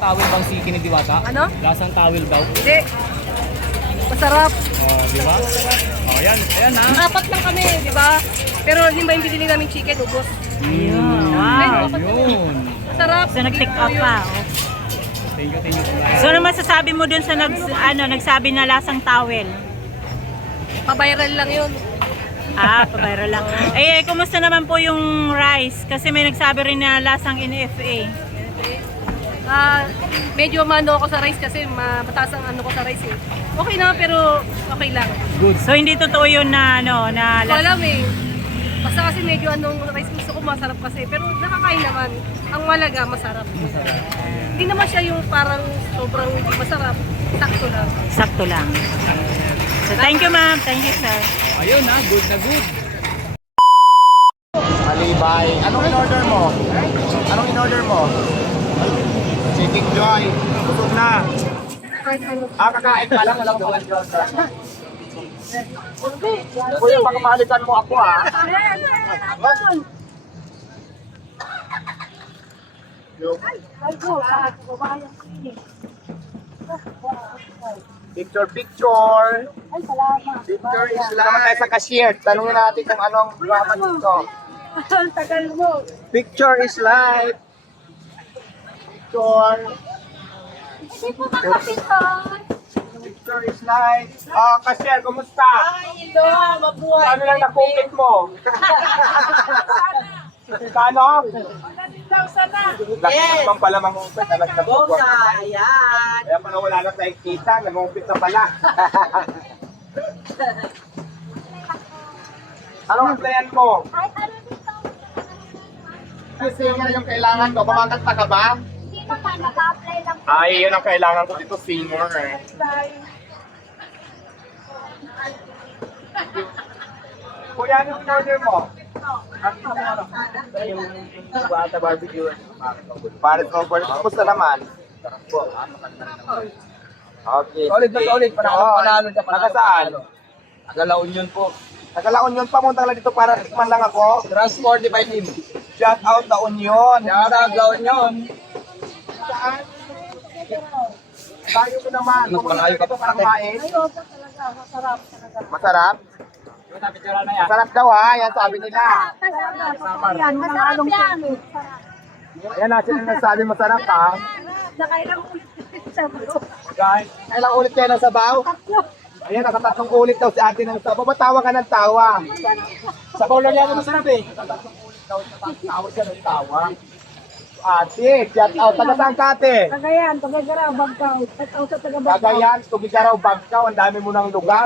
tawel bang si Kini Diwata? Ano? Lasang tawel daw. Hindi. Masarap. Oh, di ba? Oh, yan. Ayan ha. Apat lang kami, di ba? Pero 5 yung binili namin chicken, ubos. Wow. Ayun. Masarap. So nag-take out pa. Oh. Thank you. So ano masasabi mo dun sa nagsabi na lasang towel? Pa-viral lang yun. Pabayro lang. Eh, kumusta naman po yung rice? Kasi may nagsabi rin na lasang NFA. Medyo mano ako sa rice kasi mataas ang ano ko sa rice eh. Okay na pero okay lang. Good. So hindi totoo yun na na Hindi ko alam eh. Basta kasi medyo anong rice gusto ko masarap kasi. Pero nakakain naman. Ang malaga masarap. Hindi naman siya yung parang sobrang hindi masarap. Sakto lang. Sakto lang. So thank you ma'am. Thank you sir. Ayun ha. Good na good. Malibay. Anong in-order mo? Anong in-order mo? Chicken Joy. Busog na. Kakain pa lang. Walang gawan Diyos. Kuya, pagkamalikan mo ako ha. Picture. Picture is live. Naman tayo sa cashier. Tanungin natin kung anong drama dito. Tagal mo. Picture is live. Picture. Hindi po makapitong. Picture is live. Cashier, kumusta? Hello, mabuhay. Ano lang na-compete mo? Kano? 100,000 na. Laki naman pala mang-compete. Bongga, ayan. Kaya pala wala na tayong kita. Nag-compete na pala. Anong applyan mo? Kasi yan yung kailangan ko. Kumakanta ka ba? Hindi naman, naka-apply lang po. Ay, yun ang kailangan ko dito, singer eh. Kuya, anong order mo? Yung Wata Barbecue. Paris Concord. Kamusta naman? Okay. Solid na solid. Panalo ka. Taga saan? Taga Union po. Taga La Union pa. Munta lang dito para tikman lang ako. Transport by team. Shout out La Union. Shout out La Union. Saan? Tayo ko naman. Mas malayo ka pa, para kumain. Ayoko talaga, masarap talaga. Masarap? Masarap daw ha. Yan sabi nila. Yan, masarap yan. Ayan na sila nagsabi masarap ha. Nakailang ulit sa bro. Guys, kailang ulit kayo ng sabaw? Ayan, nakatatlong ulit daw si ate ng sabaw. Ba't tawa ka ng tawa? Sabaw lang yan masarap eh. Nakatatlong ulit daw tawa siya ng tawa. Ate, shout out. Taga saan ka ate? Cagayan, Tagagara, Bagkaw. At sa Tagabagkaw. Cagayan, Tugigaraw, Bagkaw. Ang dami mo ng lugar.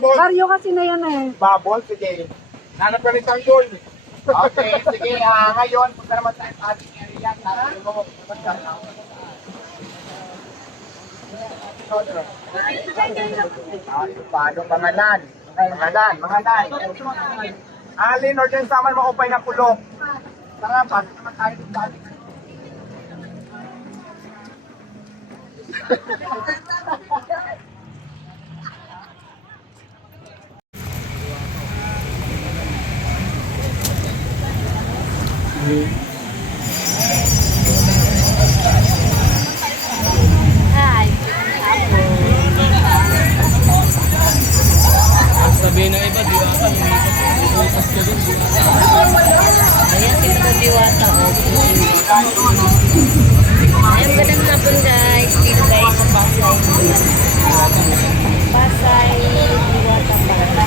Baryo kasi na yan eh. Babol, sige. Nanap ka rin tanggol. Okay, sige. Ngayon, punta naman tayo sa ating area. Sabi mo, paano pangalan? Pangalan. Alin, order sa aman makupay na kulok. Tara, pasok naman tayo dito sa ating Sabihin ng iba, Diwata, lumipas ka din. Ayan si Mr. Diwata. Ayun, magandang hapon guys. Dito tayo sa Pasay. Pasay, Diwata pa.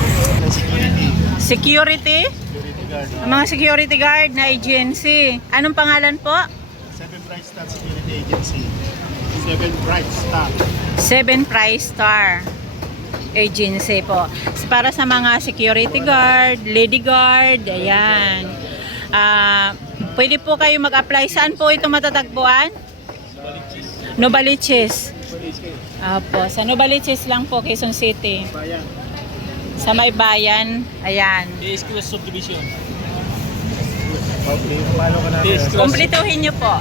Security? Ang mga security guard na agency. Anong pangalan po? 7 Bright Star Security Agency. 7 Bright Star. 7 Price Star Agency po. Para sa mga security guard, lady guard, ayan. Pwede po kayo mag-apply. Saan po ito matatagpuan? Novaliches. Opo, sa Novaliches lang po, Quezon City. Sa may bayan, ayan. DSQS Subdivision. Okay, paano ka namin? Kumplituhin nyo po.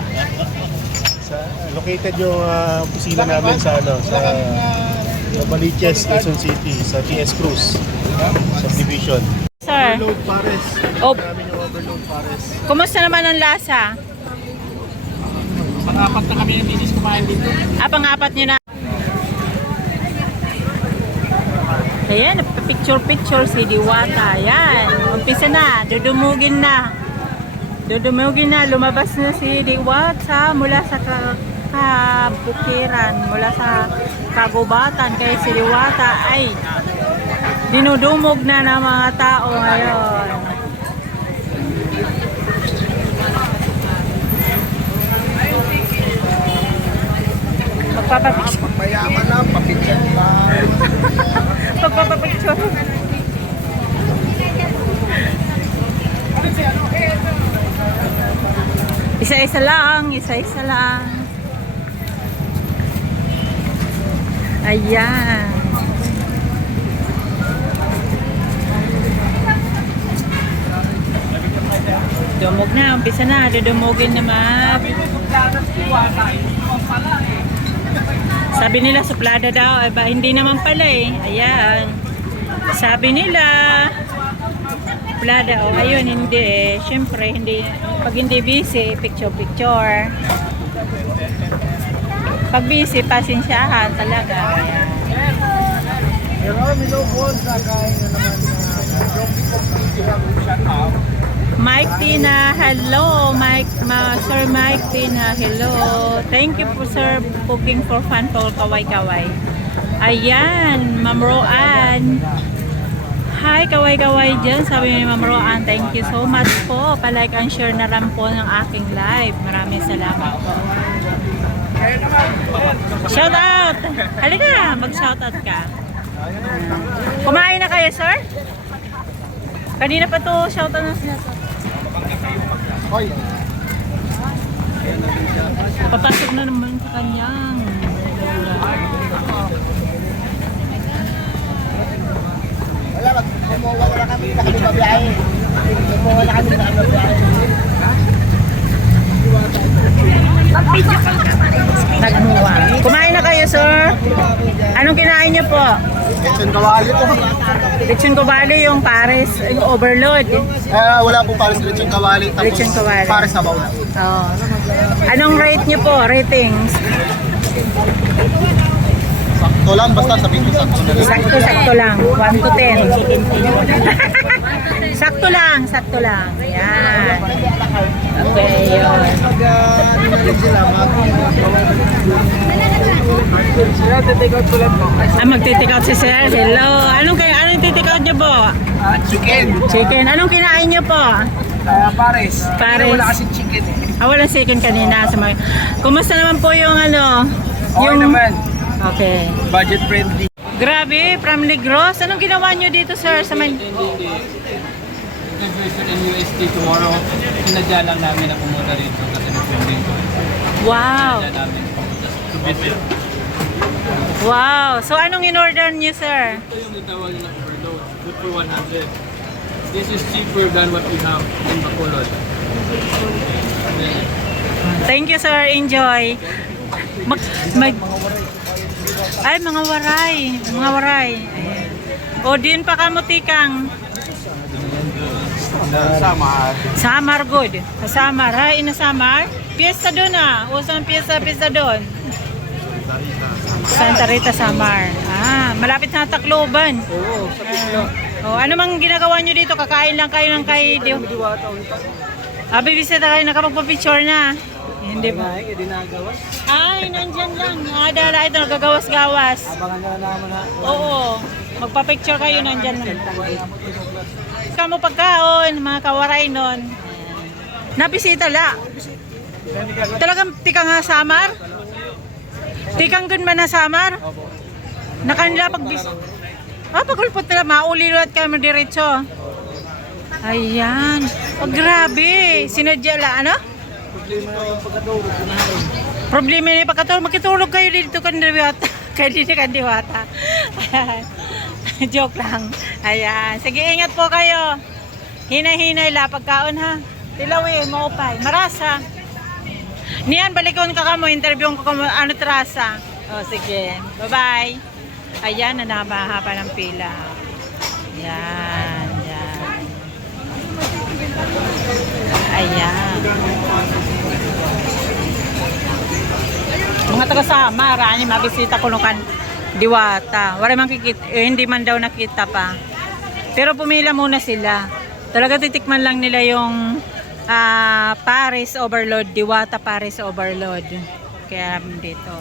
Located yung opisina namin sa Novaliches, Quezon City, sa TS Cruz Subdivision. Sir, Overload Pares. Oh. Namin yung Overload Pares. kumusta naman ang lasa? Pang-apat na kami ng misis kumain dito. Pang-apat nyo na. Ayan, picture-picture si Diwata. Ayan, umpisa na, dudumugin na. Dudumugin na, lumabas na si Diwata mula sa kabukiran, mula sa kagubatan. Kaya si Diwata ay dinudumog na ng mga tao ngayon. Magpapapicture. Mayaman na, papicture pa. Magpapapicture. Isa-isa lang, isa-isa lang. Ayan. Dumog na, umpisa na, dudumugin naman. Sabi nila suplada daw, ay ba hindi naman pala eh. Ayan. Sabi nila suplada, oh ayun hindi eh. Syempre hindi, pag hindi busy, picture. Pag busy, pasensyahan talaga. Ayan. Mike Tina, hello. Sir Mike Tina, hello. Thank you po sir cooking for fun for kaway-kaway. Ayan, Ma'am Roan. Hi, kaway-kaway dyan. Sabi ni Ma'am Roan, thank you so much po. Palike and share na lang po ng aking live. Maraming salamat po. Shout out! Halika, mag-shout out ka. Kumain na kayo, sir? Kanina pa to shout out na sinasabi. Hoy. Papasok na naman sa kanyang. Wala kami babiyahe. Wala kami babiyahe. Nagmuwa. Kumain na kayo, sir? Anong kinain niyo po? Lechon kawali po. Lechon kawali yung pares, yung overload. Wala po pares lechon kawali. Tapos Lechon kawali. pares sa baula. Oh. Anong rate niyo po? Ratings? Sakto lang, basta sabihin ko sakto na lang. Sakto lang. 1 to 10. Sakto lang. Yan. Okay, yun. Magti-take out si Sir. Hello. Anong take out niyo po? Chicken. Anong kinain niyo po? Pares. Pares. Wala kasi chicken eh. Walang chicken kanina. Kumusta naman po yung Okay naman. Okay. Budget friendly. Grabe, from Negros. Anong ginawa niyo dito, sir? Sa Conversion in USD tomorrow. Sinadya lang namin na pumunta rito kasi nag-pending ko. Wow. Sinadya namin pumunta to visit. Wow. So, anong in-order niyo, sir? Ito yung itawag na overload. Good for 100. This is cheaper than what we have in Bacolod. Thank you, sir. Enjoy. Ay, mga waray. Ayan. O, din pa kamutikang. Samar good. Sa Samar. Ha, ina Samar? Piyesta doon ah. Usang piyesta doon. Santa Rita, Samar. Malapit na Tacloban. Oo, sa Piglo. Ano mang ginagawa nyo dito? Kakain lang kayo ng kay bibisita kayo, nakapagpa-picture na. Hindi ba? Ay, nandyan lang. Dala ito, nagagawas-gawas. Abangan na naman ha. Oo. Magpa-picture kayo, nandyan lang. Kamu pagkaon, mga kawaray nun. Nabisita la. Talagang tikang nga Samar? Tikang gun man na Samar? Nakanila pagbis... pagulpot nila, maulilat kayo diretso. Ayan. Grabe. Sinadya la, ano? Problema na yung pagkatulog. Makitulog kayo dito kandiwata. Kaya dito kandiwata. Joke lang. Ayan. Sige, ingat po kayo. Hinay-hinay la pagkaon ha. Tilawi, maupay. Marasa. Niyan, balikon ka kamo. Interview ko kamo. Ano trasa? Sige. Bye-bye. Ayan, nanabahaba ng pila. Yan. Ayan. Mga taga Samar, ani mabisita ko kan Diwata. Wala man kikita, hindi man daw nakita pa. Pero pumila muna sila. Talaga titikman lang nila yung Paris Overload, Diwata Paris Overload. Kaya dito.